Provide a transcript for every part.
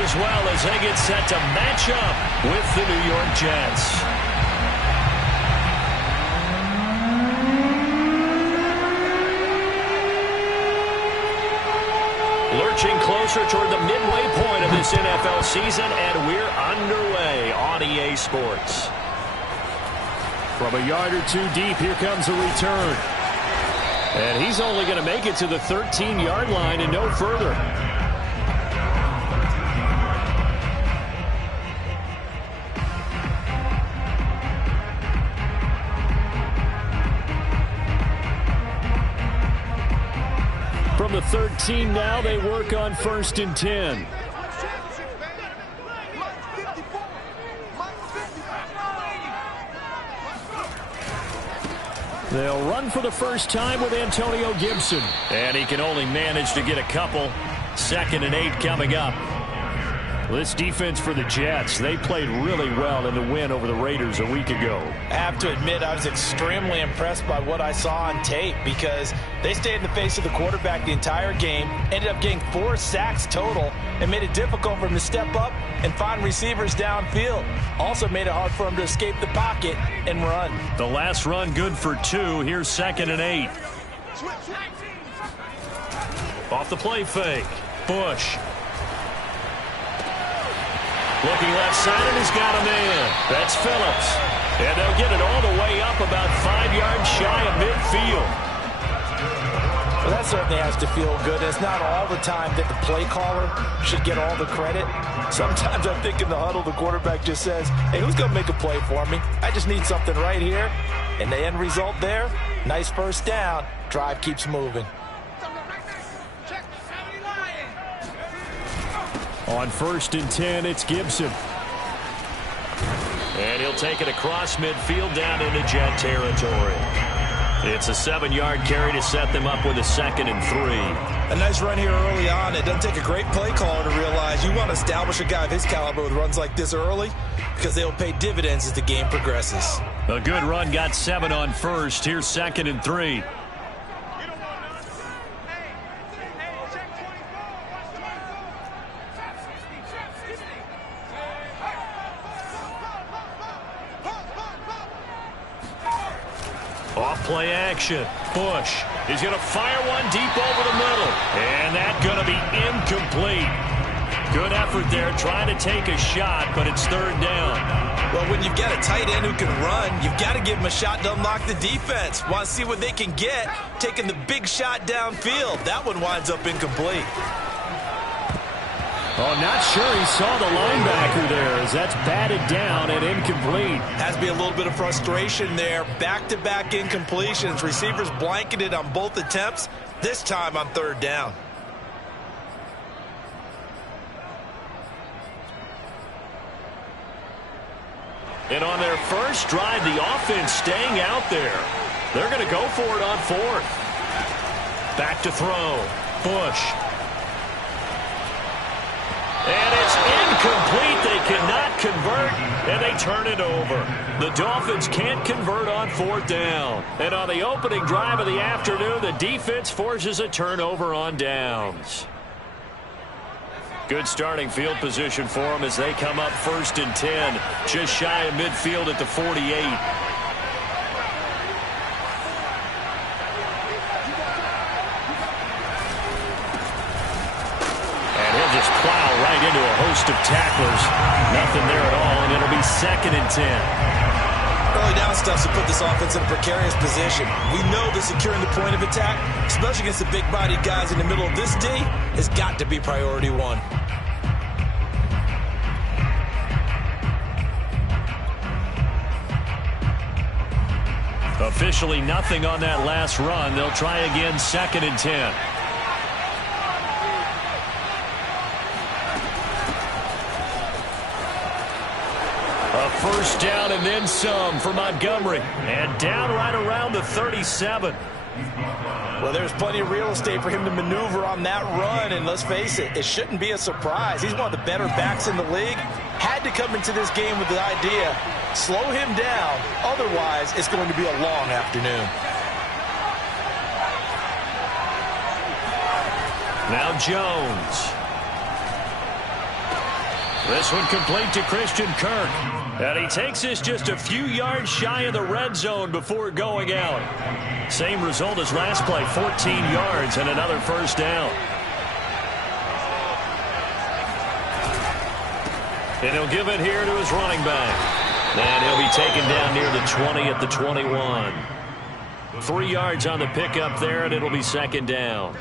as well as they get set to match up with the New York Jets. Lurching closer toward the midway point of this NFL season, and we're underway on EA Sports. From a yard or two deep, here comes a return. And he's only going to make it to the 13-yard line and no further. From the 13 now, they work on 1st and 10. They'll run for the first time with Antonio Gibson. And he can only manage to get a couple. 2nd and 8 coming up. This defense for the Jets, they played really well in the win over the Raiders a week ago. I have to admit, I was extremely impressed by what I saw on tape because they stayed in the face of the quarterback the entire game, ended up getting 4 sacks total, and made it difficult for him to step up and find receivers downfield. Also made it hard for him to escape the pocket and run. The last run good for 2. Here's 2nd and 8. Off the play fake. Bush. Looking left side, and he's got a man. That's Phillips. And they'll get it all the way up about 5 yards shy of midfield. Well, that certainly has to feel good. It's not all the time that the play caller should get all the credit. Sometimes I think in the huddle, the quarterback just says, hey, who's going to make a play for me? I just need something right here. And the end result there, nice first down. Drive keeps moving. On 1st and 10, it's Gibson. And he'll take it across midfield down into Jet territory. It's a 7-yard carry to set them up with a 2nd and 3. A nice run here early on. It doesn't take a great play caller to realize you want to establish a guy of his caliber with runs like this early because they'll pay dividends as the game progresses. A good run got 7 on 1st. Here's 2nd and 3. Off-play action. Bush is going to fire one deep over the middle. And that's going to be incomplete. Good effort there trying to take a shot, but it's 3rd down. Well, when you've got a tight end who can run, you've got to give him a shot to unlock the defense. Want to see what they can get, taking the big shot downfield. That one winds up incomplete. Oh, not sure he saw the linebacker there as that's batted down and incomplete. Has to be a little bit of frustration there. Back-to-back incompletions. Receivers blanketed on both attempts, this time on 3rd down. And on their first drive, the offense staying out there. They're going to go for it on 4th. Back to throw. Bush. And it's incomplete. They cannot convert, and they turn it over. The Dolphins can't convert on 4th down. And on the opening drive of the afternoon, the defense forces a turnover on downs. Good starting field position for them as they come up 1st and 10, just shy of midfield at the 48. Plow right into a host of tacklers. Nothing there at all, and it'll be 2nd and 10. Early down stuff to put this offense in a precarious position. We know that securing the point of attack, especially against the big-bodied guys in the middle of this D, has got to be priority 1. Officially nothing on that last run. They'll try again 2nd and 10. First down and then some for Montgomery. And down right around the 37. Well, there's plenty of real estate for him to maneuver on that run. And let's face it, it shouldn't be a surprise. He's one of the better backs in the league. Had to come into this game with the idea, slow him down. Otherwise, it's going to be a long afternoon. Now Jones. This one complete to Christian Kirk. And he takes this just a few yards shy of the red zone before going out. Same result as last play, 14 yards and another first down. And he'll give it here to his running back. And he'll be taken down near the 20 at the 21. 3 yards on the pickup there, and it'll be second down.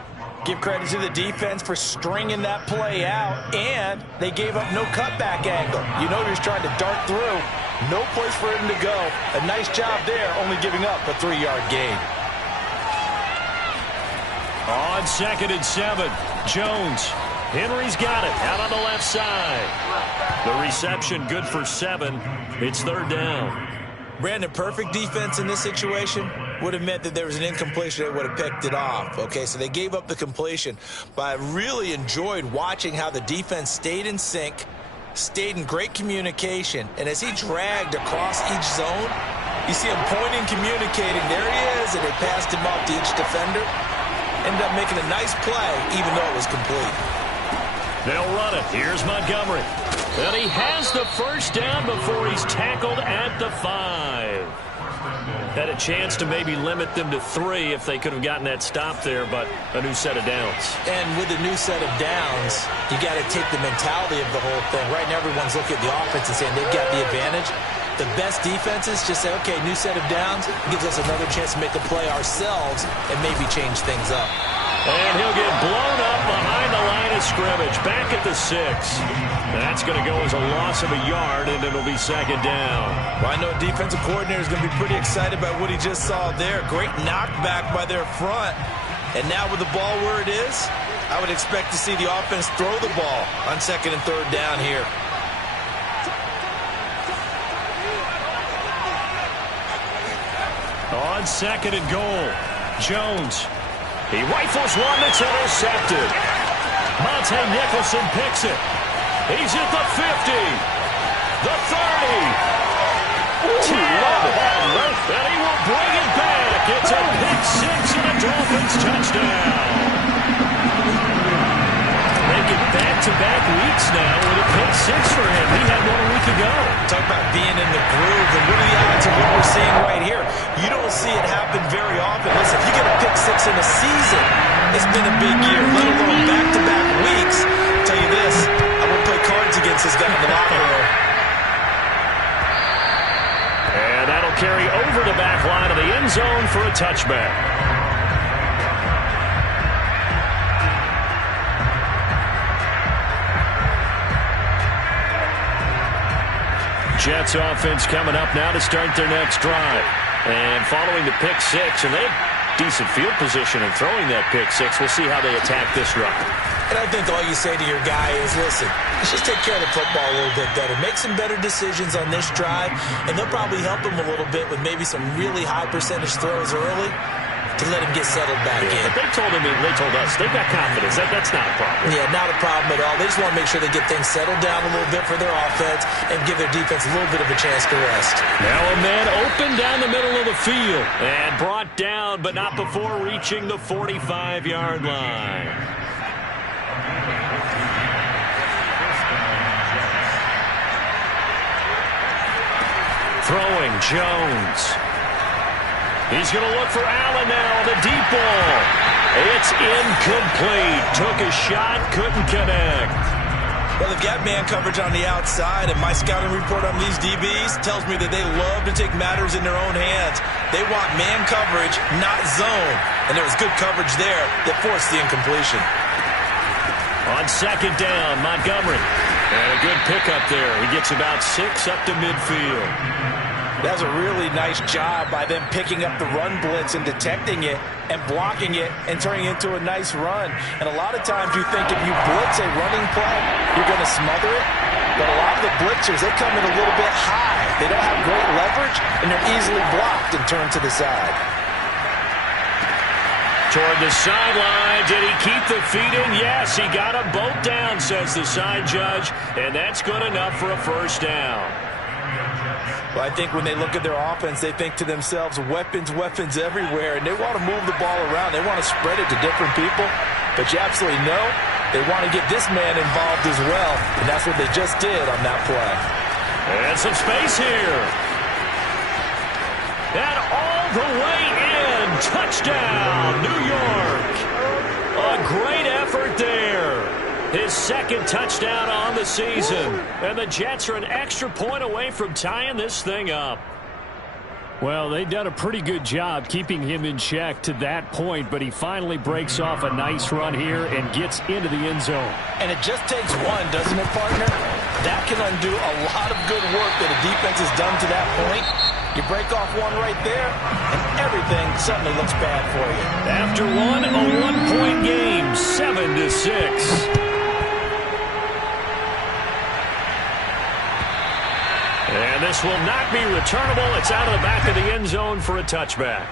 Give credit to the defense for stringing that play out, and they gave up no cutback angle. You know he was trying to dart through. No place for him to go. A nice job there, only giving up a 3-yard gain. On 2nd and 7, Jones. Henry's got it out on the left side. The reception good for 7. It's third down. Brandon, perfect defense in this situation would have meant that there was an incompletion. They would have picked it off. Okay, so they gave up the completion. But I really enjoyed watching how the defense stayed in sync, stayed in great communication, and as he dragged across each zone, you see him pointing, communicating. There he is, and they passed him off to each defender. Ended up making a nice play, even though it was complete. They'll run it. Here's Montgomery. And he has the first down before he's tackled at the 5. Had a chance to maybe limit them to 3 if they could have gotten that stop there, but a new set of downs. And with a new set of downs, you got to take the mentality of the whole thing. Right now, everyone's looking at the offense and saying they've got the advantage. The best defenses just say, okay, new set of downs gives us another chance to make a play ourselves and maybe change things up. And he'll get blown up behind the line of scrimmage, back at the 6. That's going to go as a loss of a yard, and it'll be second down. Well, I know defensive coordinator is going to be pretty excited about what he just saw there. Great knockback by their front. And now with the ball where it is, I would expect to see the offense throw the ball on 2nd and 3rd down here. On 2nd and goal, Jones. He rifles one that's intercepted. Monte Nicholson picks it. He's at the 50, the 30, 10, and he will bring it back. It's a pick 6 and a Dolphins touchdown. Making back-to-back weeks now with a pick 6 for him. He had one a week ago. Talk about being in the groove, and what are the odds of what we're seeing right here? You don't see it happen very often. Listen, if you get a pick 6 in a season, it's been a big year, let alone back-to-back weeks. I'll tell you this, I won't play cards against this guy in the locker room. And that'll carry over the back line of the end zone for a touchback. Jets offense coming up now to start their next drive. And following the pick 6, and they have decent field position in throwing that pick 6. We'll see how they attack this drive. And I think all you say to your guy is, listen, let's just take care of the football a little bit better. Make some better decisions on this drive, and they'll probably help him a little bit with maybe some really high percentage throws early to let him get settled back in. But they told us, they've got confidence. That's not a problem. Yeah, not a problem at all. They just want to make sure they get things settled down a little bit for their offense and give their defense a little bit of a chance to rest. Now a man open down the middle of the field and brought down, but not before reaching the 45-yard line. Throwing, Jones. He's going to look for Allen now on the deep ball. It's incomplete. Took a shot, couldn't connect. Well, they've got man coverage on the outside, and my scouting report on these DBs tells me that they love to take matters in their own hands. They want man coverage, not zone. And there was good coverage there that forced the incompletion. On 2nd down, Montgomery. And a good pickup there. He gets about 6 up to midfield. That was a really nice job by them picking up the run blitz and detecting it and blocking it and turning it into a nice run. And a lot of times you think if you blitz a running play, you're going to smother it. But a lot of the blitzers, they come in a little bit high. They don't have great leverage, and they're easily blocked and turned to the side. Toward the sideline. Did he keep the feet in? Yes, he got them both down, says the side judge. And that's good enough for a first down. Well, I think when they look at their offense, they think to themselves, weapons everywhere, and they want to move the ball around. They want to spread it to different people. But you absolutely know they want to get this man involved as well, and that's what they just did on that play. And some space here. And all the way in. Touchdown, New York. A great effort there. His second touchdown on the season. And the Jets are an extra point away from tying this thing up. Well, they've done a pretty good job keeping him in check to that point, but he finally breaks off a nice run here and gets into the end zone. And it just takes one, doesn't it, partner? That can undo a lot of good work that a defense has done to that point. You break off one right there, and everything suddenly looks bad for you. After one, a one-point game, 7-6. And this will not be returnable. It's out of the back of the end zone for a touchback.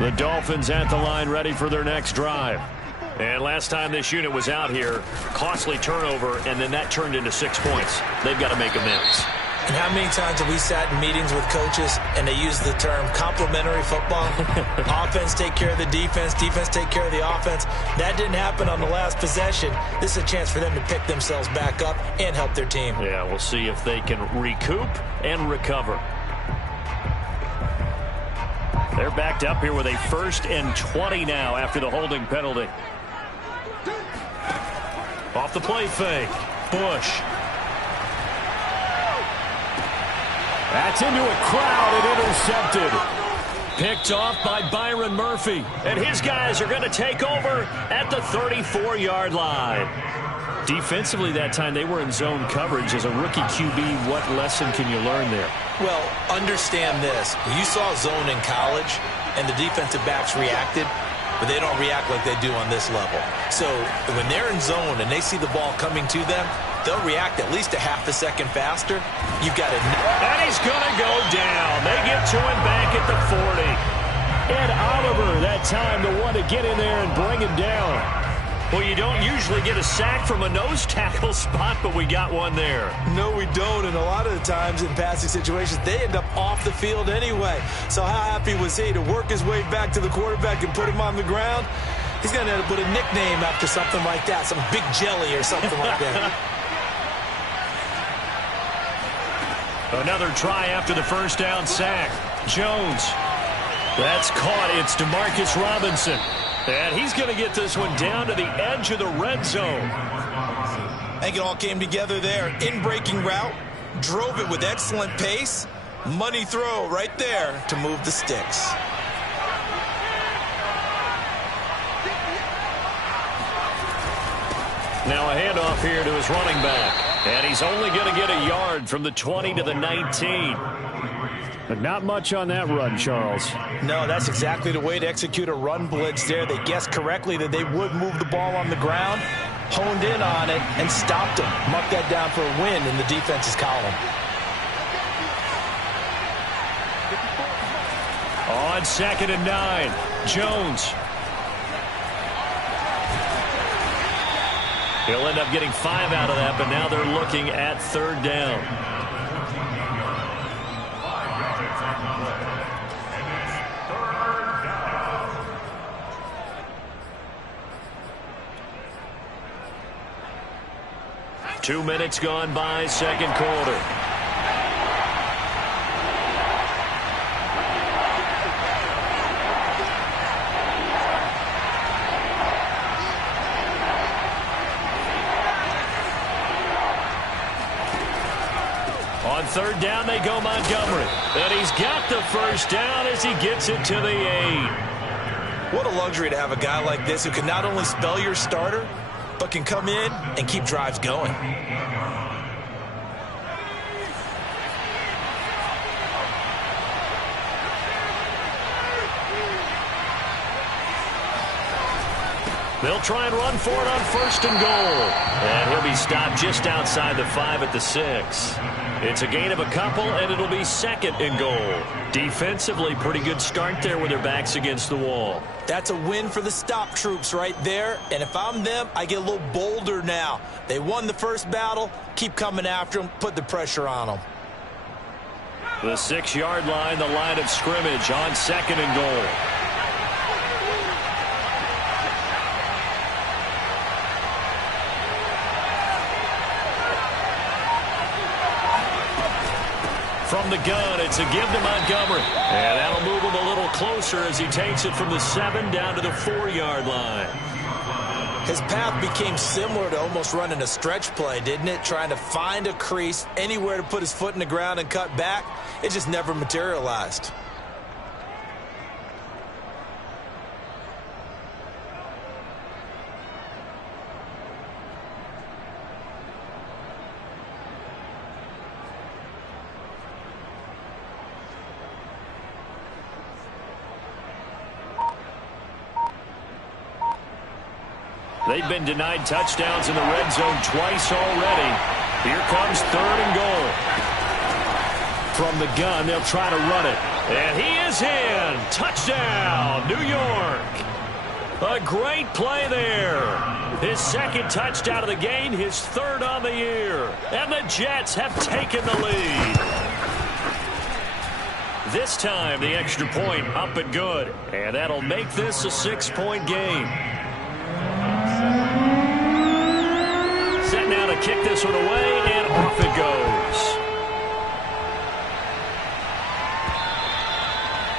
The Dolphins at the line ready for their next drive. And last time this unit was out here, costly turnover, and then that turned into 6 points. They've got to make amends. And how many times have we sat in meetings with coaches and they use the term complementary football? Offense take care of the defense, defense take care of the offense. That didn't happen on the last possession. This is a chance for them to pick themselves back up and help their team. Yeah, we'll see if they can recoup and recover. They're backed up here with a 1st and 20 now after the holding penalty. Off the play fake. Bush. That's into a crowd and intercepted. Picked off by Byron Murphy. And his guys are going to take over at the 34-yard line. Defensively that time, they were in zone coverage. As a rookie QB, what lesson can you learn there? Well, understand this. You saw zone in college, and the defensive backs reacted, but they don't react like they do on this level. So when they're in zone and they see the ball coming to them, they'll react at least a half a second faster. You've got to... And he's going to go down. They get to him back at the 40. Ed Oliver, that time, the one to get in there and bring him down. Well, you don't usually get a sack from a nose tackle spot, but we got one there. No, we don't, and a lot of the times in passing situations, they end up off the field anyway. So how happy was he to work his way back to the quarterback and put him on the ground? He's going to end up with a nickname after something like that, some Big Jelly or something like that. Another try after the first down sack. Jones. That's caught. It's Demarcus Robinson. And he's going to get this one down to the edge of the red zone. I think it all came together there. In-breaking route, drove it with excellent pace. Money throw right there to move the sticks. Now a handoff here to his running back. And he's only going to get a yard from the 20 to the 19. But not much on that run, Charles. No, that's exactly the way to execute a run blitz there. They guessed correctly that they would move the ball on the ground, honed in on it, and stopped him. Marked that down for a win in the defense's column. On 2nd and 9, Jones. He'll end up getting 5 out of that, but now they're looking at 3rd down. Two minutes gone by, second quarter. On 3rd down, they go Montgomery. And he's got the first down as he gets it to the 8. What a luxury to have a guy like this who can not only spell your starter, but can come in and keep drives going. They'll try and run for it on 1st and goal. And he'll be stopped just outside the 5 at the 6. It's a gain of a couple, and it'll be 2nd and goal. Defensively, pretty good start there with their backs against the wall. That's a win for the stop troops right there. And if I'm them, I get a little bolder now. They won the first battle. Keep coming after them. Put the pressure on them. The 6-yard line, the line of scrimmage on 2nd and goal. From the gun, it's a give to Montgomery. And that'll move him a little closer as he takes it from the 7 down to the 4-yard line. His path became similar to almost running a stretch play, didn't it? Trying to find a crease, anywhere to put his foot in the ground and cut back. It just never materialized. They've been denied touchdowns in the red zone twice already. Here comes 3rd and goal. From the gun, they'll try to run it. And he is in. Touchdown, New York. A great play there. His 2nd touchdown of the game, his 3rd on the year. And the Jets have taken the lead. This time, the extra point up and good. And that'll make this a 6-point game. Set now to kick this one away, and off it goes.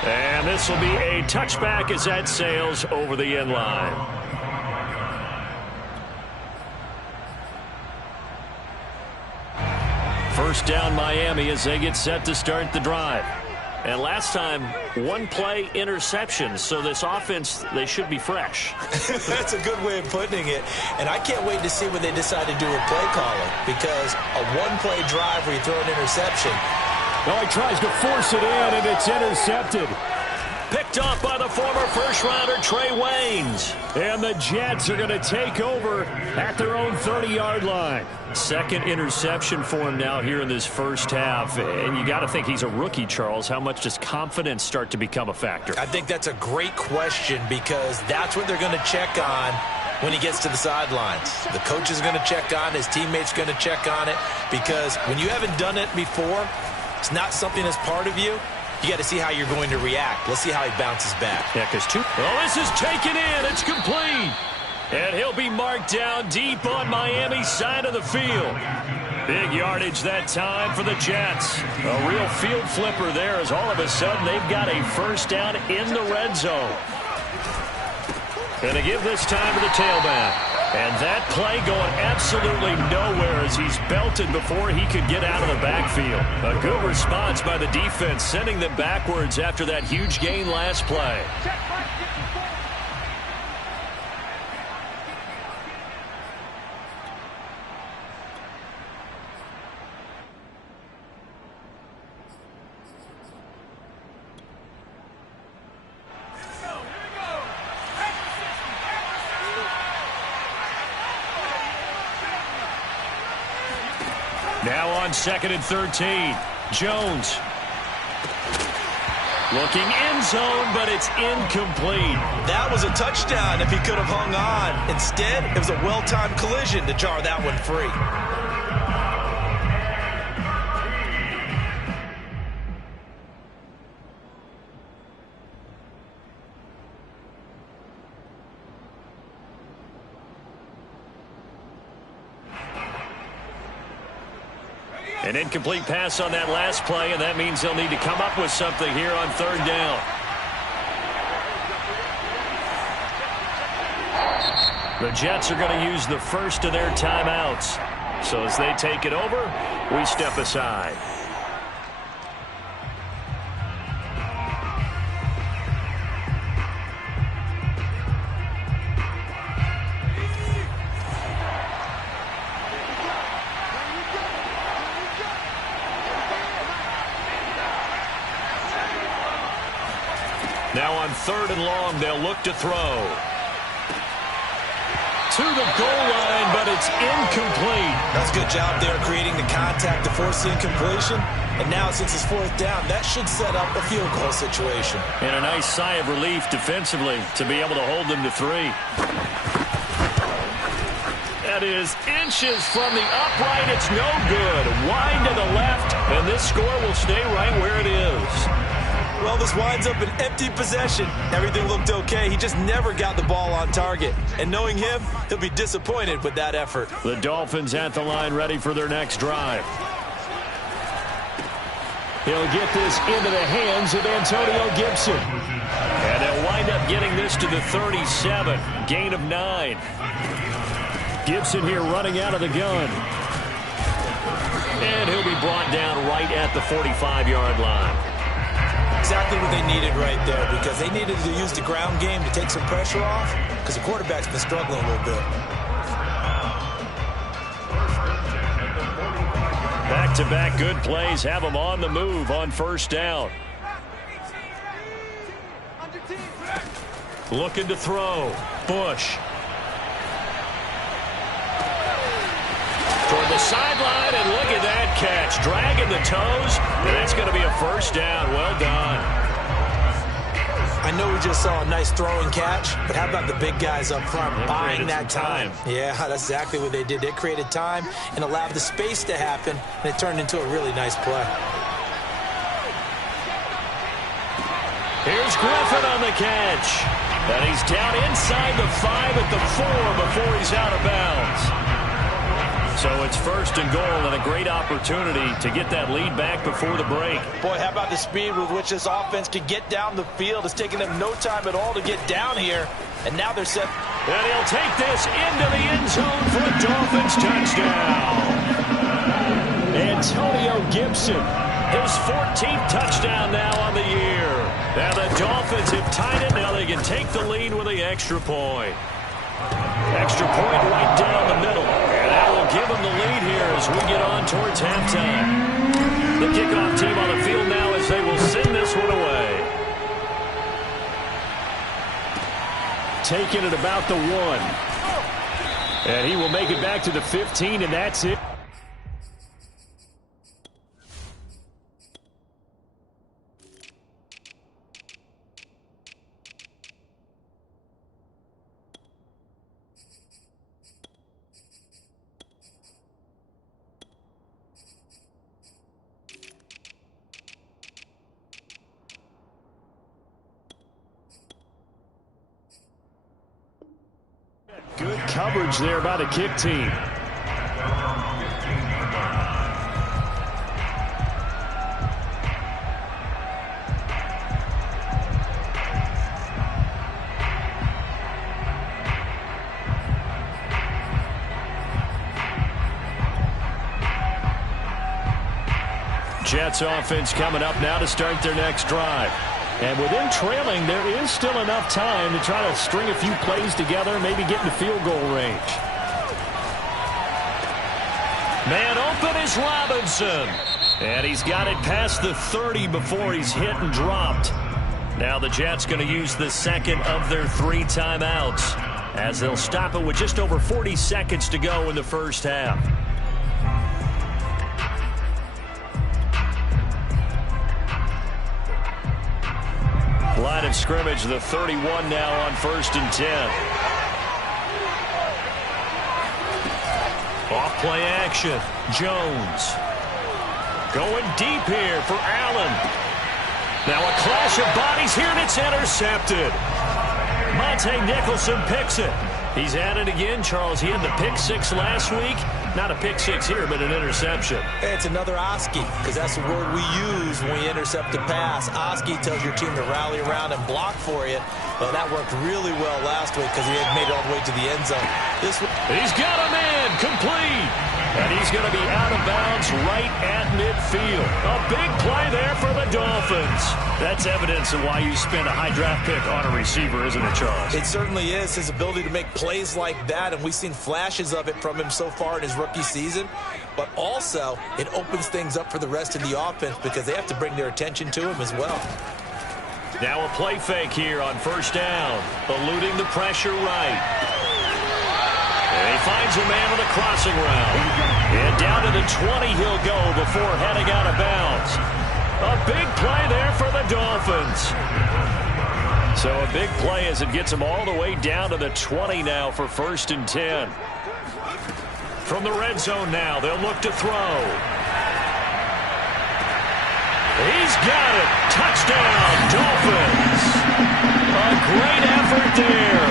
And this will be a touchback as that sails over the end line. First down, Miami, as they get set to start the drive. And last time, 1-play interception. So this offense, they should be fresh. That's a good way of putting it. And I can't wait to see what they decide to do with play calling. Because a 1-play drive where you throw an interception. No, he tries to force it in, and it's intercepted. Picked off by the former first-rounder Trey Waynes. And the Jets are going to take over at their own 30-yard line. 2nd interception for him now here in this first half. And you got to think he's a rookie, Charles. How much does confidence start to become a factor? I think that's a great question because that's what they're going to check on when he gets to the sidelines. The coach is going to check on, his teammates are going to check on it because when you haven't done it before, it's not something that's part of you. You got to see how you're going to react. Let's see how he bounces back. Yeah, because this is taken in. It's complete. And he'll be marked down deep on Miami's side of the field. Big yardage that time for the Jets. A real field flipper there as all of a sudden they've got a first down in the red zone. Going to give this time to the tailback. And that play going absolutely nowhere as he's belted before he could get out of the backfield. A good response by the defense, sending them backwards after that huge gain last play. Now on 2nd and 13. Jones. Looking end zone, but it's incomplete. That was a touchdown if he could have hung on. Instead, it was a well-timed collision to jar that one free. An incomplete pass on that last play, and that means they'll need to come up with something here on 3rd down. The Jets are going to use the first of their timeouts. So as they take it over, we step aside. Now on 3rd and long, they'll look to throw. To the goal line, but it's incomplete. That's a good job there creating the contact to force the incompletion. And now since it's 4th down, that should set up a field goal situation. And a nice sigh of relief defensively to be able to hold them to 3. That is inches from the upright. It's no good. Wide to the left, and this score will stay right where it is. Well, this winds up an empty possession. Everything looked okay. He just never got the ball on target. And knowing him, he'll be disappointed with that effort. The Dolphins at the line ready for their next drive. He'll get this into the hands of Antonio Gibson. And they'll wind up getting this to the 37. Gain of 9. Gibson here running out of the gun. And he'll be brought down right at the 45-yard line. Exactly what they needed right there, because they needed to use the ground game to take some pressure off, because the quarterback's been struggling a little bit. Back-to-back good plays have them on the move on 1st down. Looking to throw. Bush. Toward the sideline, and look at that catch. Dragging the toes, and that's going to be a 1st down. Well done. I know we just saw a nice throwing catch, but how about the big guys up front buying that time? Yeah, that's exactly what they did. They created time and allowed the space to happen, and it turned into a really nice play. Here's Griffin on the catch. And he's down inside the 5 at the 4 before he's out of bounds. So it's 1st and goal, and a great opportunity to get that lead back before the break. Boy, how about the speed with which this offense can get down the field? It's taking them no time at all to get down here, and now they're set. And he'll take this into the end zone for a Dolphins touchdown. Antonio Gibson, his 14th touchdown now on the year. Now the Dolphins have tied it. Now they can take the lead with the extra point. Extra point right down the middle. And that will give them the lead here as we get on towards halftime. The kickoff team on the field now as they will send this one away. Taking it about the 1. And he will make it back to the 15, and that's it. Good coverage there by the kick team. Jets offense coming up now to start their next drive. And with them trailing, there is still enough time to try to string a few plays together, maybe get into field goal range. Man open is Robinson. And he's got it past the 30 before he's hit and dropped. Now the Jets going to use the second of their 3 timeouts as they'll stop it with just over 40 seconds to go in the first half. Line of scrimmage, the 31 now on 1st and 10. Off play action. Jones. Going deep here for Allen. Now a clash of bodies here, and it's intercepted. Monte Nicholson picks it. He's at it again, Charles. He had the pick 6 last week. Not a pick 6 here, but an interception. It's another Oski, because that's the word we use when we intercept a pass. Oski tells your team to rally around and block for you. Well, that worked really well last week because he had made it all the way to the end zone. He's got a man complete. And he's going to be out of bounds right at midfield. A big play there for the Dolphins. That's evidence of why you spend a high draft pick on a receiver, isn't it, Charles? It certainly is. His ability to make plays like that, and we've seen flashes of it from him so far in his rookie season. But also, it opens things up for the rest of the offense because they have to bring their attention to him as well. Now a play fake here on 1st down. Eluding the pressure right. And he finds a man with a crossing route. And down to the 20 he'll go before heading out of bounds. A big play there for the Dolphins. So a big play as it gets him all the way down to the 20 now for 1st and 10. From the red zone now, they'll look to throw. He's got it. Touchdown, Dolphins. A great effort there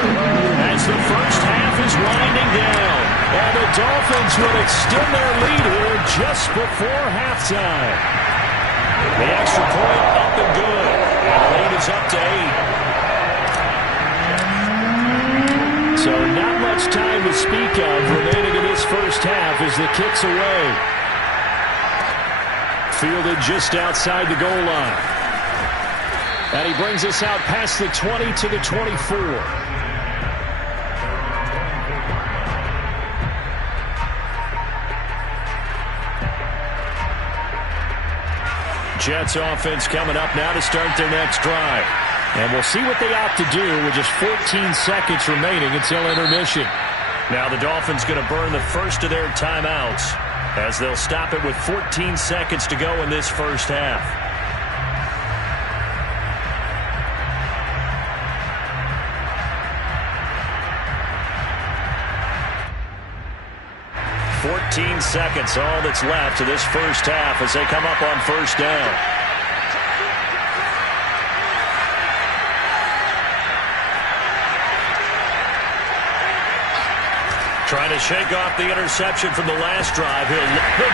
as the first half is winding down. And the Dolphins will extend their lead here just before halftime. The extra point up and good. And the lead is up to 8. So not much time to speak of remaining in this first half as the kick's away. Fielded just outside the goal line. And he brings us out past the 20 to the 24. Jets offense coming up now to start their next drive. And we'll see what they opt to do with just 14 seconds remaining until intermission. Now the Dolphins going to burn the first of their timeouts as they'll stop it with 14 seconds to go in this first half. Seconds, all that's left to this first half as they come up on 1st down. Trying to shake off the interception from the last drive. The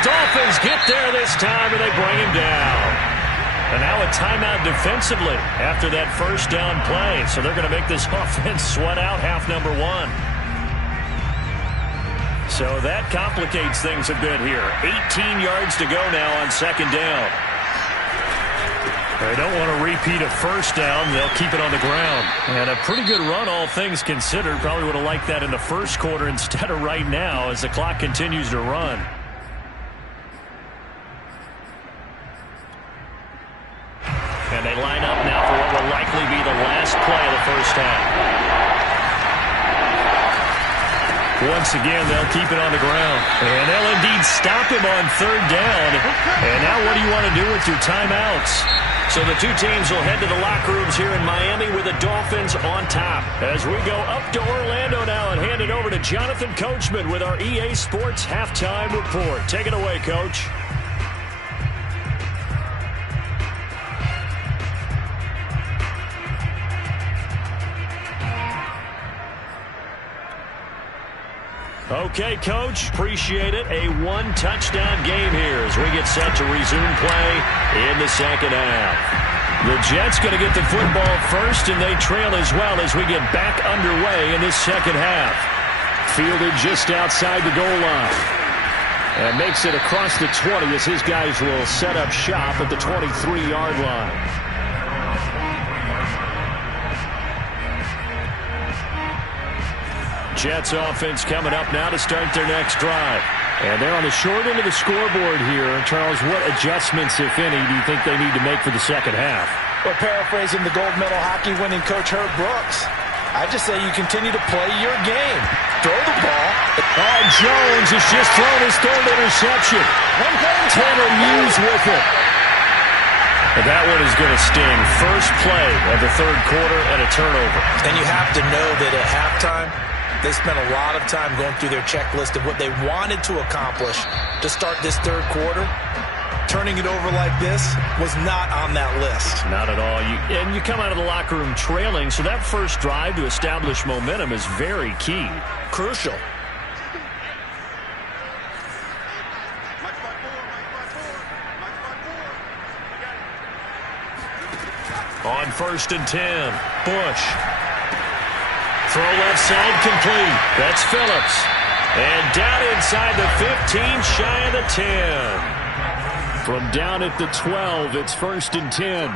Dolphins get there this time, and they bring him down. And now a timeout defensively after that first down play. So they're going to make this offense sweat out half number 1. So that complicates things a bit here. 18 yards to go now on 2nd down. They don't want to repeat a first down. They'll keep it on the ground. And a pretty good run, all things considered. Probably would have liked that in the first quarter instead of right now as the clock continues to run. And they line up now for what will likely be the last play of the first half. Once again, they'll keep it on the ground. And they'll indeed stop him on 3rd down. And now what do you want to do with your timeouts? So the two teams will head to the locker rooms here in Miami with the Dolphins on top. As we go up to Orlando now and hand it over to Jonathan Coachman with our EA Sports Halftime Report. Take it away, Coach. Okay, Coach, appreciate it. A 1-touchdown game here as we get set to resume play in the second half. The Jets going to get the football first, and they trail as well as we get back underway in this second half. Fielded just outside the goal line. And makes it across the 20 as his guys will set up shop at the 23-yard line. Jets offense coming up now to start their next drive. And they're on the short end of the scoreboard here. Charles, what adjustments, if any, do you think they need to make for the second half? Well, paraphrasing the gold medal hockey winning coach Herb Brooks, I just say you continue to play your game. Throw the ball. Oh, Jones has just thrown his third interception. Tanner Hughes with it. And that one is going to sting. First play of the third quarter and a turnover. And you have to know that at halftime, they spent a lot of time going through their checklist of what they wanted to accomplish to start this third quarter. Turning it over like this was not on that list. Not at all. And you come out of the locker room trailing, so that first drive to establish momentum is very key. Crucial. On 1st and 10, Bush. Throw left side complete. That's Phillips. And down inside the 15, shy of the 10. From down at the 12, it's 1st and 10.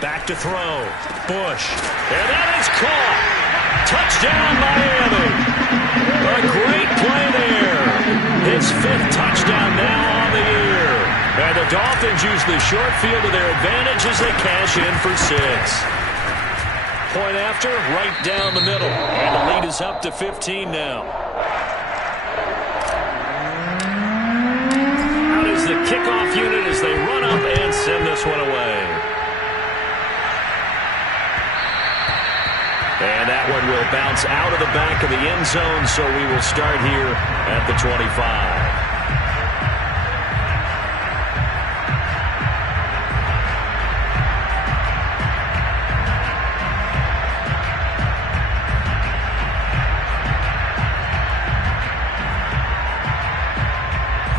Back to throw. Bush. And that is caught. Touchdown, Miami. A great play there. His 5th touchdown now on the year. And the Dolphins use the short field to their advantage as they cash in for 6. Point after, right down the middle. And the lead is up to 15 now. Out is the kickoff unit as they run up and send this one away. And that one will bounce out of the back of the end zone, so we will start here at the 25.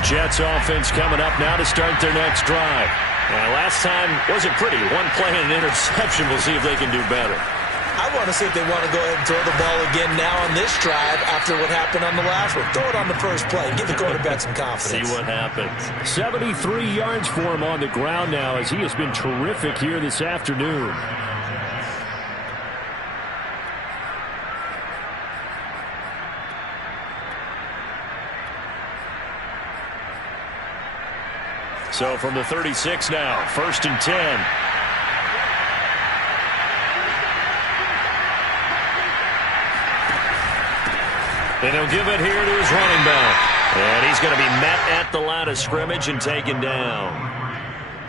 Jets offense coming up now to start their next drive. Last time wasn't pretty. One play and an interception. We'll see if they can do better. I want to see if they want to go ahead and throw the ball again now on this drive after what happened on the last one. Throw it on the first play. Give the quarterback some confidence. See what happens. 73 yards for him on the ground now as he has been terrific here this afternoon. So from the 36 now, 1st and 10. And he'll give it here to his running back. And he's going to be met at the line of scrimmage and taken down.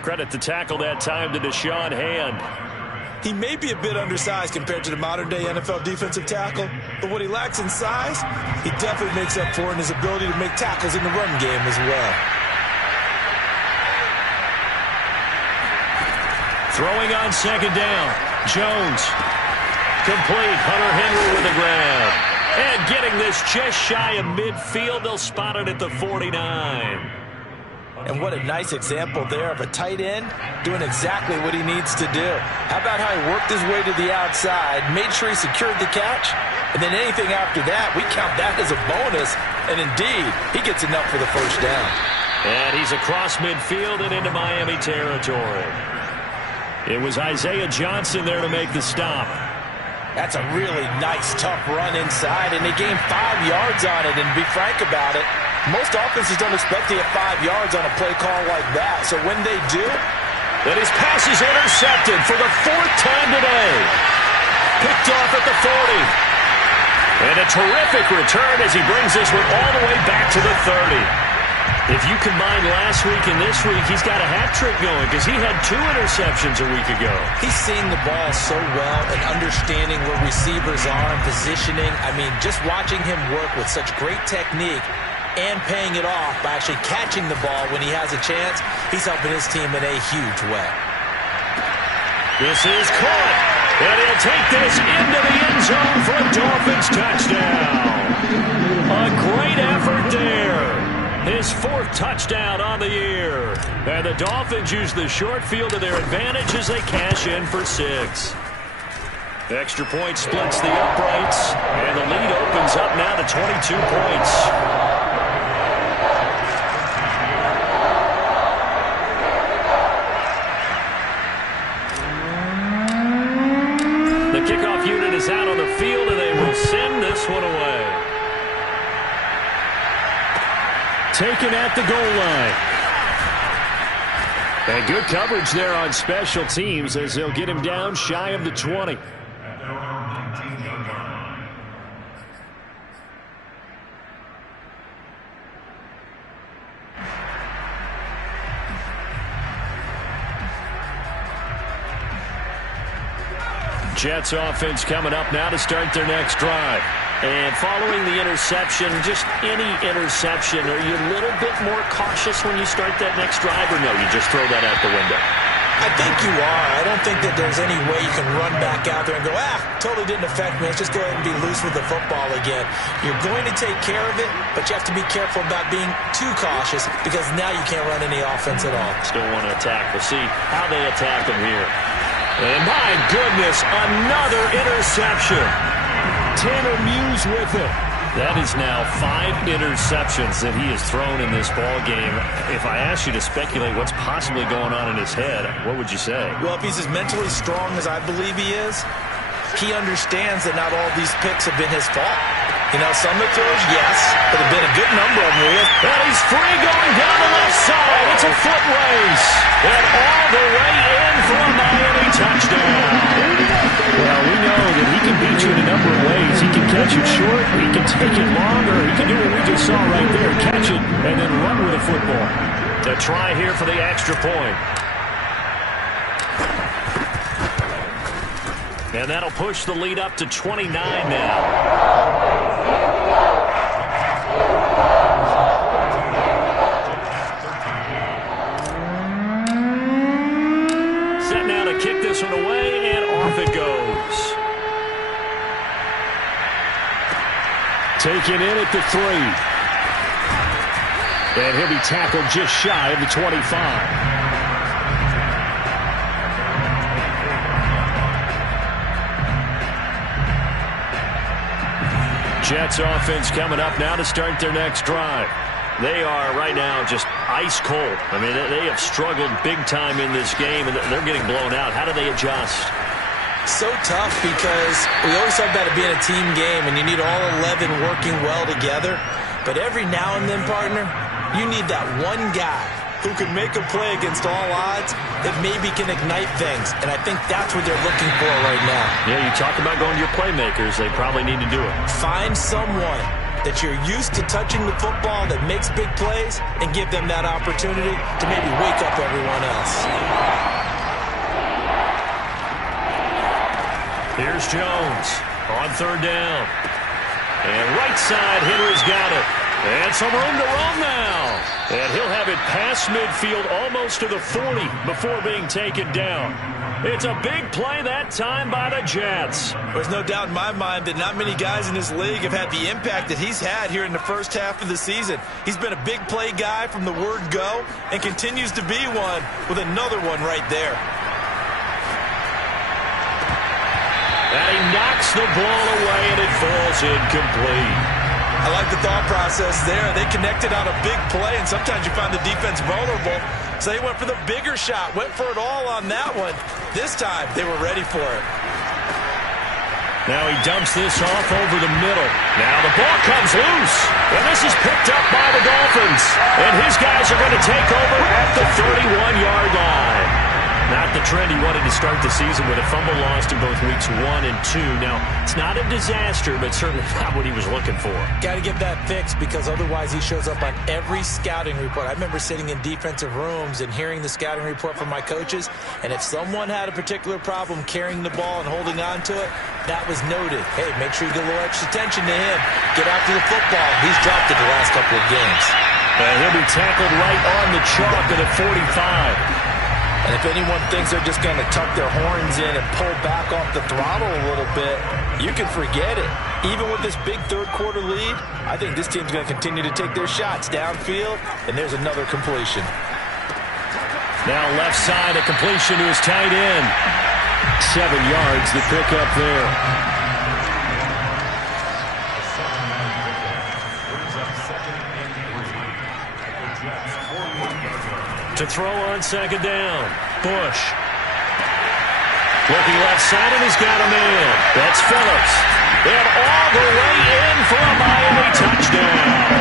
Credit the tackle that time to Deshaun Hand. He may be a bit undersized compared to the modern-day NFL defensive tackle, but what he lacks in size, he definitely makes up for in his ability to make tackles in the run game as well. Throwing on 2nd down. Jones. Complete. Hunter Henry with the grab. And getting this just shy of midfield. They'll spot it at the 49. And what a nice example there of a tight end doing exactly what he needs to do. How about how he worked his way to the outside, made sure he secured the catch, and then anything after that, we count that as a bonus. And indeed, he gets enough for the first down. And he's across midfield and into Miami territory. It was Isaiah Johnson there to make the stop. That's a really nice, tough run inside, and they gained 5 yards on it. And to be frank about it, most offenses don't expect to get 5 yards on a play call like that. So when they do, then his pass is intercepted for the 4th time today. Picked off at the 40. And a terrific return as he brings this one all the way back to the 30. If you combine last week and this week, he's got a hat trick going because he had 2 interceptions a week ago. He's seeing the ball so well and understanding where receivers are and positioning. I mean, just watching him work with such great technique and paying it off by actually catching the ball when he has a chance, he's helping his team in a huge way. This is caught, and he'll take this into the end zone for a Dolphins touchdown. A great effort there. His 4th touchdown on the year. And the Dolphins use the short field to their advantage as they cash in for 6. Extra point splits the uprights, and the lead opens up now to 22 points. The kickoff unit is out on the field, and they will send this one away. Taken at the goal line. And good coverage there on special teams as they'll get him down shy of the 20. Jets offense coming up now to start their next drive. And following the interception, just any interception, are you a little bit more cautious when you start that next drive, or no, you just throw that out the window? I think you are. I don't think that there's any way you can run back out there and go, totally didn't affect me. Let's just go ahead and be loose with the football again. You're going to take care of it, but you have to be careful about being too cautious because now you can't run any offense at all. Still want to attack. We'll see how they attack them here. And my goodness, another interception. Tanner Muse with it. That is now 5 interceptions that he has thrown in this ball game. If I asked you to speculate what's possibly going on in his head, what would you say? Well, if he's as mentally strong as I believe he is, he understands that not all these picks have been his fault. You know, some of the throws, yes, but there have been a good number of them. And he's free going down the left side. It's a foot race. And all the way in for a Miami touchdown. Well, we know that he can beat you in a number of ways. He can catch it short, he can take it longer, he can do what we just saw right there, catch it, and then run with the football. The try here for the extra point. And that'll push the lead up to 29 now. Set now to kick this one away, and off it goes. Taken in at the 3. And he'll be tackled just shy of the 25. Jets offense coming up now to start their next drive. They are right now just ice cold. I mean, they have struggled big time in this game, and they're getting blown out. How do they adjust? So tough because we always talk about it being a team game, and you need all 11 working well together. But every now and then, partner, you need that one guy who can make a play against all odds that maybe can ignite things. And I think that's what they're looking for right now. Yeah, you talk about going to your playmakers. They probably need to do it. Find someone that you're used to touching the football that makes big plays and give them that opportunity to maybe wake up everyone else. Here's Jones on 3rd down. And right side, Henry's got it. And some room to run now. And he'll have it past midfield almost to the 40 before being taken down. It's a big play that time by the Jets. There's no doubt in my mind that not many guys in this league have had the impact that he's had here in the first half of the season. He's been a big play guy from the word go and continues to be one with another one right there. And he knocks the ball away, and it falls incomplete. I like the thought process there. They connected on a big play, and sometimes you find the defense vulnerable. So they went for the bigger shot, went for it all on that one. This time, they were ready for it. Now he dumps this off over the middle. Now the ball comes loose, and this is picked up by the Dolphins. And his guys are going to take over at the 31-yard line. Not the trend he wanted to start the season with, a fumble lost in both weeks 1 and 2. Now, it's not a disaster, but certainly not what he was looking for. Got to get that fixed because otherwise he shows up on every scouting report. I remember sitting in defensive rooms and hearing the scouting report from my coaches, and if someone had a particular problem carrying the ball and holding on to it, that was noted. Hey, make sure you get a little extra attention to him. Get after the football. He's dropped it the last couple of games. And he'll be tackled right on the chalk at the 45. And if anyone thinks they're just going to tuck their horns in and pull back off the throttle a little bit, you can forget it. Even with this big third-quarter lead, I think this team's going to continue to take their shots downfield, and there's another completion. Now left side, a completion to his tight end. 7 yards, the pickup there. To throw on second down, Bush. Looking left side, and he's got a man. That's Phillips. And all the way in for a Miami touchdown.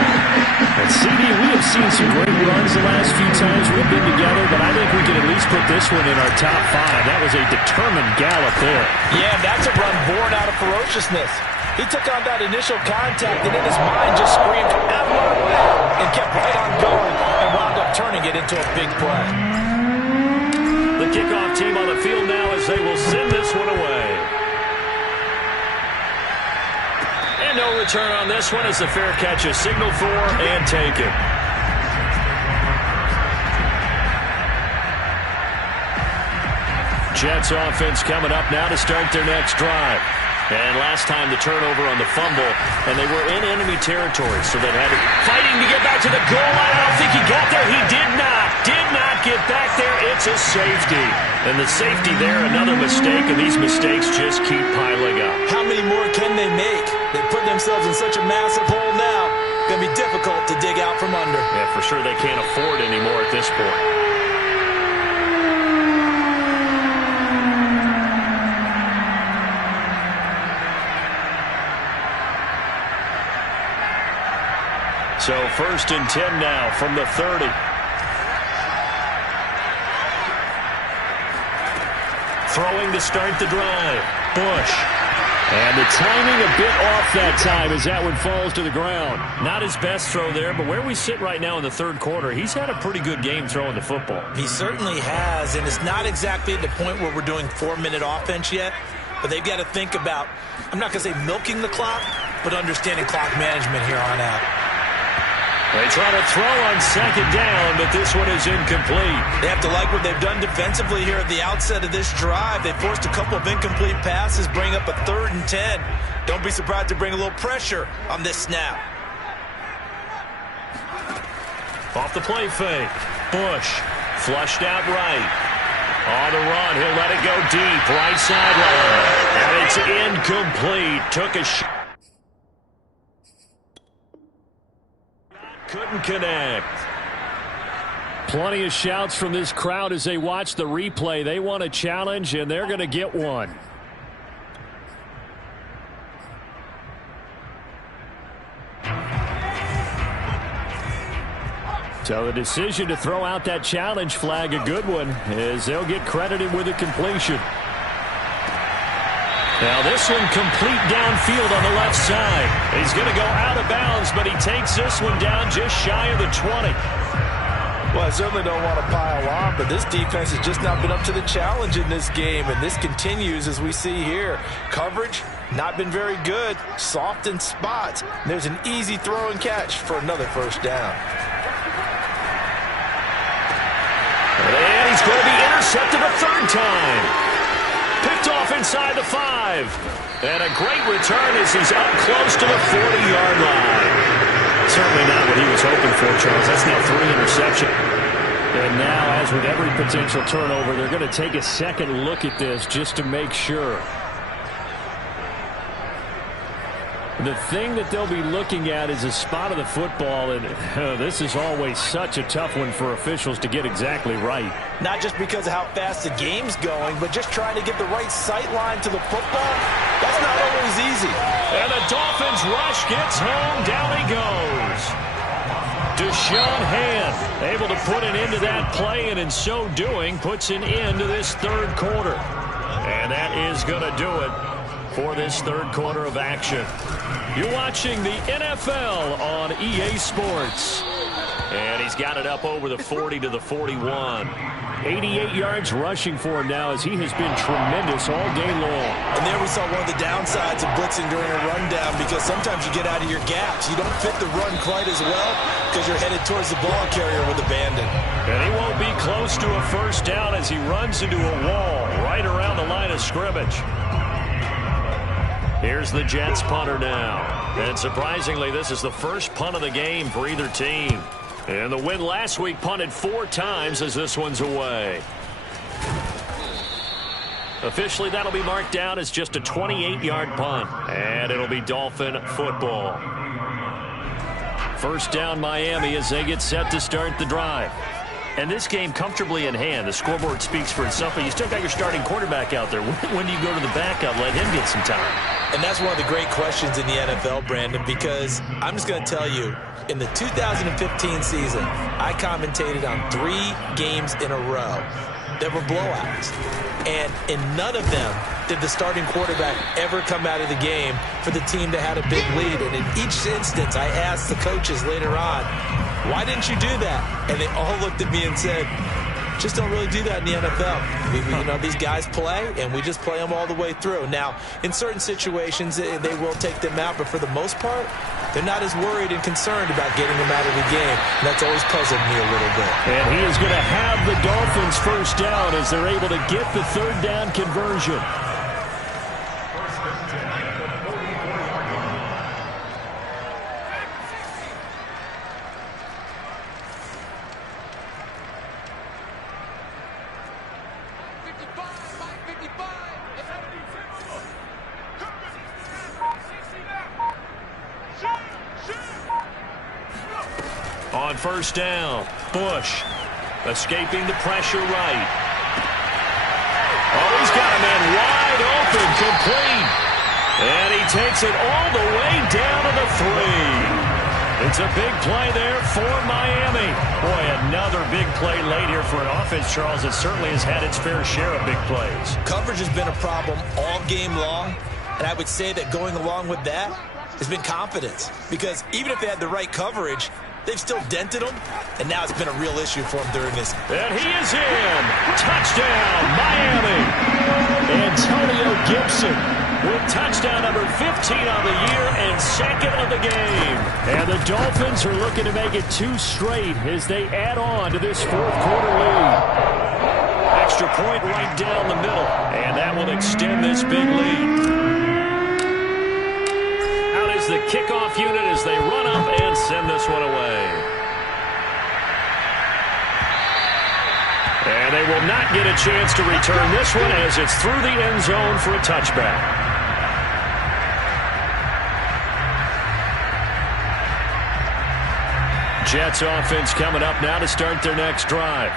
And CD, we have seen some great runs the last few times we've been together, but I think we can at least put this one in our top 5. That was a determined gallop there. Yeah, that's a run born out of ferociousness. He took on that initial contact, and in his mind just screamed, "Out of my way," and kept right on going and wound up turning it into a big play. The kickoff team on the field now as they will send this one away. And no return on this one as the fair catch is signaled for and taken. Jets offense coming up now to start their next drive. And last time the turnover on the fumble, and they were in enemy territory, so they had it fighting to get back to the goal line. I don't think he got there. He did not get back there. It's a safety. And the safety there, another mistake, and these mistakes just keep piling up. How many more can they make? They put themselves in such a massive hole now. Going to be difficult to dig out from under. Yeah, for sure they can't afford any more at this point. So 1st and 10 now from the 30. Throwing to start the drive. Bush. And the timing a bit off that time as that one falls to the ground. Not his best throw there, but where we sit right now in the third quarter, he's had a pretty good game throwing the football. He certainly has, and it's not exactly at the point where we're doing 4-minute offense yet, but they've got to think about, I'm not going to say milking the clock, but understanding clock management here on out. They try to throw on second down, but this one is incomplete. They have to like what they've done defensively here at the outset of this drive. They forced a couple of incomplete passes, bring up a 3rd and 10. Don't be surprised to bring a little pressure on this snap. Off the play fake. Bush flushed out right. On the run, he'll let it go deep, right sideline. And it's incomplete. Took a shot. Couldn't connect. Plenty of shouts from this crowd as they watch the replay. They want a challenge, and they're going to get one. So the decision to throw out that challenge flag, a good one, as they'll get credited with a completion. Now this one complete downfield on the left side. He's going to go out of bounds, but he takes this one down just shy of the 20. Well, I certainly don't want to pile on, but this defense has just not been up to the challenge in this game, and this continues as we see here. Coverage, not been very good. Soft in spots. And there's an easy throw and catch for another 1st down. And he's going to be intercepted a 3rd time. Picked off inside the 5. And a great return as he's up close to the 40-yard line. Certainly not what he was hoping for, Charles. That's now 3 interceptions. And now, as with every potential turnover, they're going to take a second look at this just to make sure. The thing that they'll be looking at is a spot of the football, and this is always such a tough one for officials to get exactly right. Not just because of how fast the game's going, but just trying to get the right sight line to the football. That's not always easy. And the Dolphins rush gets home. Down he goes. Deshaun Hand able to put an end to that play, and in so doing puts an end to this 3rd quarter. And that is going to do it for this 3rd quarter of action. You're watching the NFL on EA Sports. And he's got it up over the 40 to the 41. 88 yards rushing for him now as he has been tremendous all day long. And there we saw one of the downsides of blitzing during a rundown, because sometimes you get out of your gaps. You don't fit the run quite as well because you're headed towards the ball carrier with abandon. And he won't be close to a first down as he runs into a wall right around the line of scrimmage. Here's the Jets punter now. And surprisingly, this is the first punt of the game for either team. And the win last week punted 4 times as this one's away. Officially, that'll be marked down as just a 28-yard punt. And it'll be Dolphin football. First down Miami as they get set to start the drive. And this game comfortably in hand. The scoreboard speaks for itself, but you still got your starting quarterback out there. When do you go to the backup, let him get some time? And that's one of the great questions in the NFL, Brandon, because I'm just going to tell you, in the 2015 season, I commentated on 3 games in a row that were blowouts. And in none of them did the starting quarterback ever come out of the game for the team that had a big lead. And in each instance, I asked the coaches later on, why didn't you do that? And they all looked at me and said, just don't really do that in the NFL. These guys play, and we just play them all the way through. Now, in certain situations, they will take them out, but for the most part, they're not as worried and concerned about getting them out of the game. And that's always puzzled me a little bit. And he is going to have the Dolphins first down as they're able to get the third down conversion. On first down, Bush escaping the pressure right. Oh, he's got a man wide open, complete. And he takes it all the way down to the 3. It's a big play there for Miami. Boy, another big play late here for an offense, Charles, that certainly has had its fair share of big plays. Coverage has been a problem all game long, and I would say that going along with that has been confidence, because even if they had the right coverage, they've still dented them, and now it's been a real issue for them during this. And he is in. Touchdown, Miami. Antonio Gibson with touchdown number 15 on the year and second of the game. And the Dolphins are looking to make it 2 straight as they add on to this fourth quarter lead. Extra point right down the middle, and that will extend this big lead. Out is the kickoff unit as they run up and send this one away. And they will not get a chance to return this one as it's through the end zone for a touchback. Jets offense coming up now to start their next drive.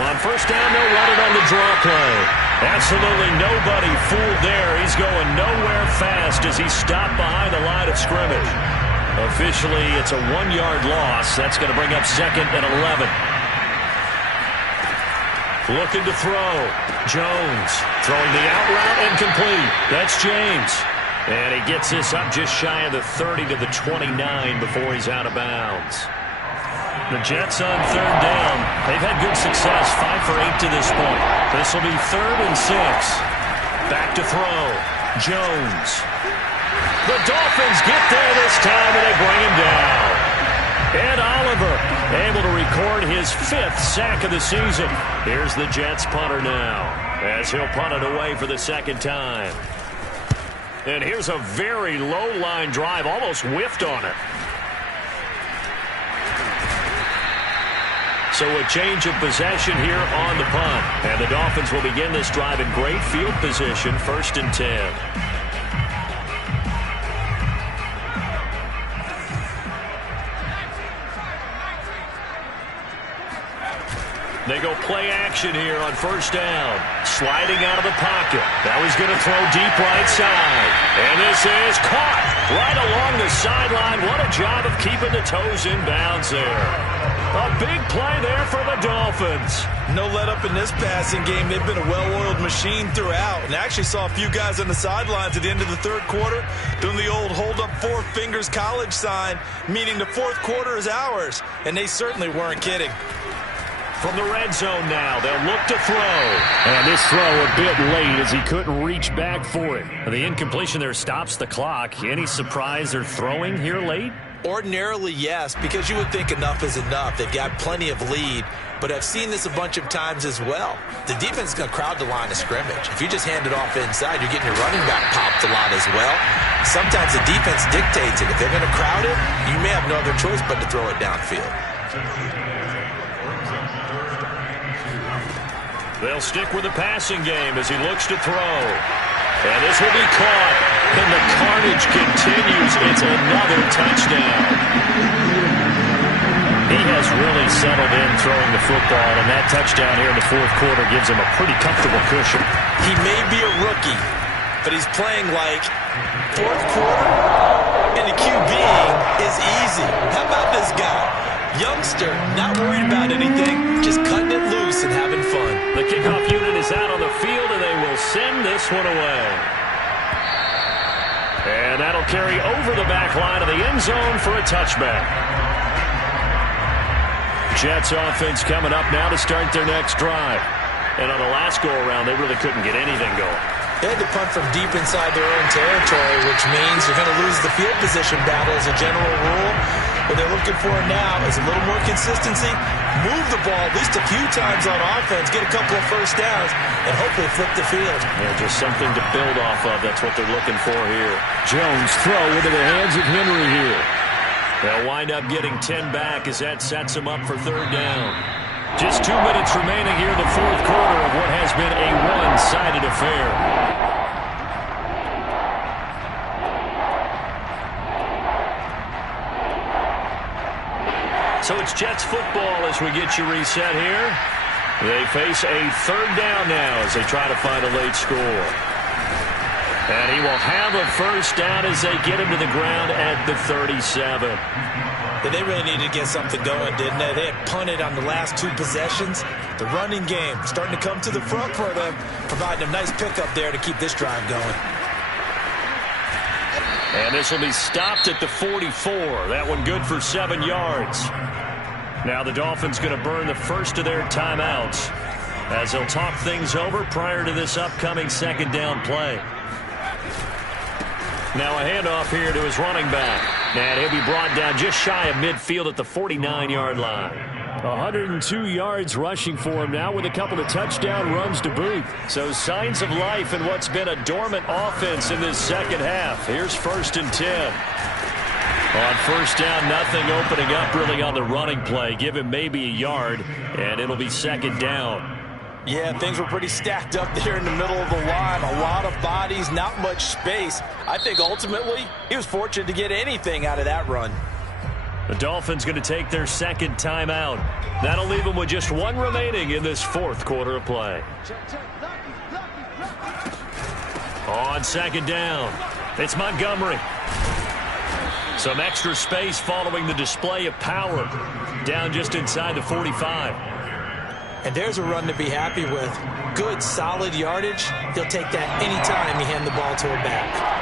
On first down, they'll run it on the draw play. Absolutely nobody fooled there. He's going nowhere fast as he's stopped behind the line of scrimmage. Officially, it's a 1-yard loss. That's going to bring up second and 11. Looking to throw. Jones throwing the out route and complete. That's James. And he gets this up just shy of the 30 to the 29 before he's out of bounds. The Jets on third down. They've had good success, 5 for 8 to this point. This will be 3rd and 6. Back to throw. Jones. The Dolphins get there this time, and they bring him down. And Oliver able to record his 5th sack of the season. Here's the Jets punter now as he'll punt it away for the second time. And here's a very low-line drive, almost whiffed on it. So a change of possession here on the punt. And the Dolphins will begin this drive in great field position, 1st and 10. They go play action here on first down. Sliding out of the pocket. Now he's going to throw deep right side. And this is caught right along the sideline. What a job of keeping the toes in bounds there. A big play there for the Dolphins. No let up in this passing game. They've been a well-oiled machine throughout. And I actually saw a few guys on the sidelines at the end of the third quarter doing the old hold up four fingers college sign, meaning the fourth quarter is ours. And they certainly weren't kidding. From the red zone now, they'll look to throw. And this throw a bit late as he couldn't reach back for it. The incompletion there stops the clock. Any surprise they're throwing here late? Ordinarily, yes, because you would think enough is enough. They've got plenty of lead, but I've seen this a bunch of times as well. The defense is going to crowd the line of scrimmage. If you just hand it off inside, you're getting your running back popped a lot as well. Sometimes the defense dictates it. If they're going to crowd it, you may have no other choice but to throw it downfield. They'll stick with the passing game as he looks to throw. And this will be caught. And the carnage continues. It's another touchdown. He has really settled in throwing the football, and that touchdown here in the fourth quarter gives him a pretty comfortable cushion. He may be a rookie, but he's playing like fourth quarter, and the QBing is easy. How about this guy? Youngster, not worried about anything, just cutting it loose and having fun. The kickoff unit is out on the field, and they will send this one away. And that'll carry over the back line of the end zone for a touchback. Jets offense coming up now to start their next drive. And on the last go-around, they really couldn't get anything going. They had to punt from deep inside their own territory, which means you're going to lose the field position battle as a general rule. What they're looking for now is a little more consistency, move the ball at least a few times on offense, get a couple of first downs, and hopefully flip the field. Yeah, just something to build off of. That's what they're looking for here. Jones throw into the hands of Henry here. They'll wind up getting 10 back as that sets them up for third down. Just 2 minutes remaining here in the fourth quarter of what has been a one-sided affair. So it's Jets football as we get you reset here. They face a third down now as they try to find a late score. And he will have a first down as they get him to the ground at the 37. Yeah, they really needed to get something going, didn't they? They had punted on the last 2 possessions. The running game starting to come to the front for them, providing a nice pickup there to keep this drive going. And this will be stopped at the 44. That one good for 7 yards. Now the Dolphins going to burn the first of their timeouts as they'll talk things over prior to this upcoming second down play. Now a handoff here to his running back. And he'll be brought down just shy of midfield at the 49-yard line. 102 yards rushing for him now with a couple of touchdown runs to boot. So signs of life in what's been a dormant offense in this second half. Here's 1st and 10. On first down, nothing opening up really on the running play. Give him maybe a yard, and it'll be second down. Yeah, things were pretty stacked up there in the middle of the line. A lot of bodies, not much space. I think ultimately he was fortunate to get anything out of that run. The Dolphins going to take their second timeout. That'll leave them with just 1 remaining in this fourth quarter of play. On second down, it's Montgomery. Some extra space following the display of power. Down just inside the 45. And there's a run to be happy with. Good, solid yardage. He'll take that anytime you hand the ball to a back.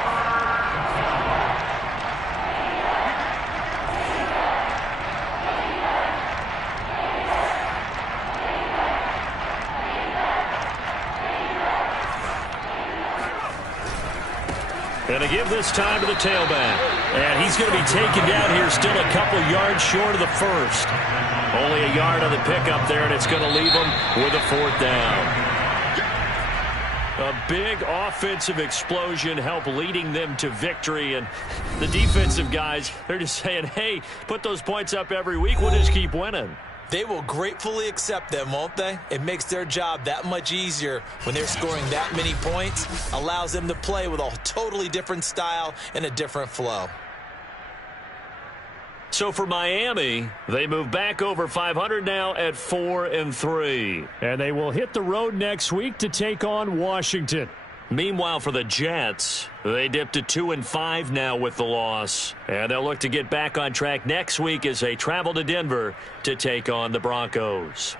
And to give this time to the tailback. And he's going to be taken down here still a couple yards short of the first. Only a yard on the pickup there, and it's going to leave him with a 4th down. A big offensive explosion helped leading them to victory. And the defensive guys, they're just saying, hey, put those points up every week. We'll just keep winning. They will gratefully accept them, won't they? It makes their job that much easier when they're scoring that many points. Allows them to play with a totally different style and a different flow. So for Miami, they move back over 500 now at 4-3. And they will hit the road next week to take on Washington. Meanwhile, for the Jets, they dipped to 2-5 now with the loss. And they'll look to get back on track next week as they travel to Denver to take on the Broncos.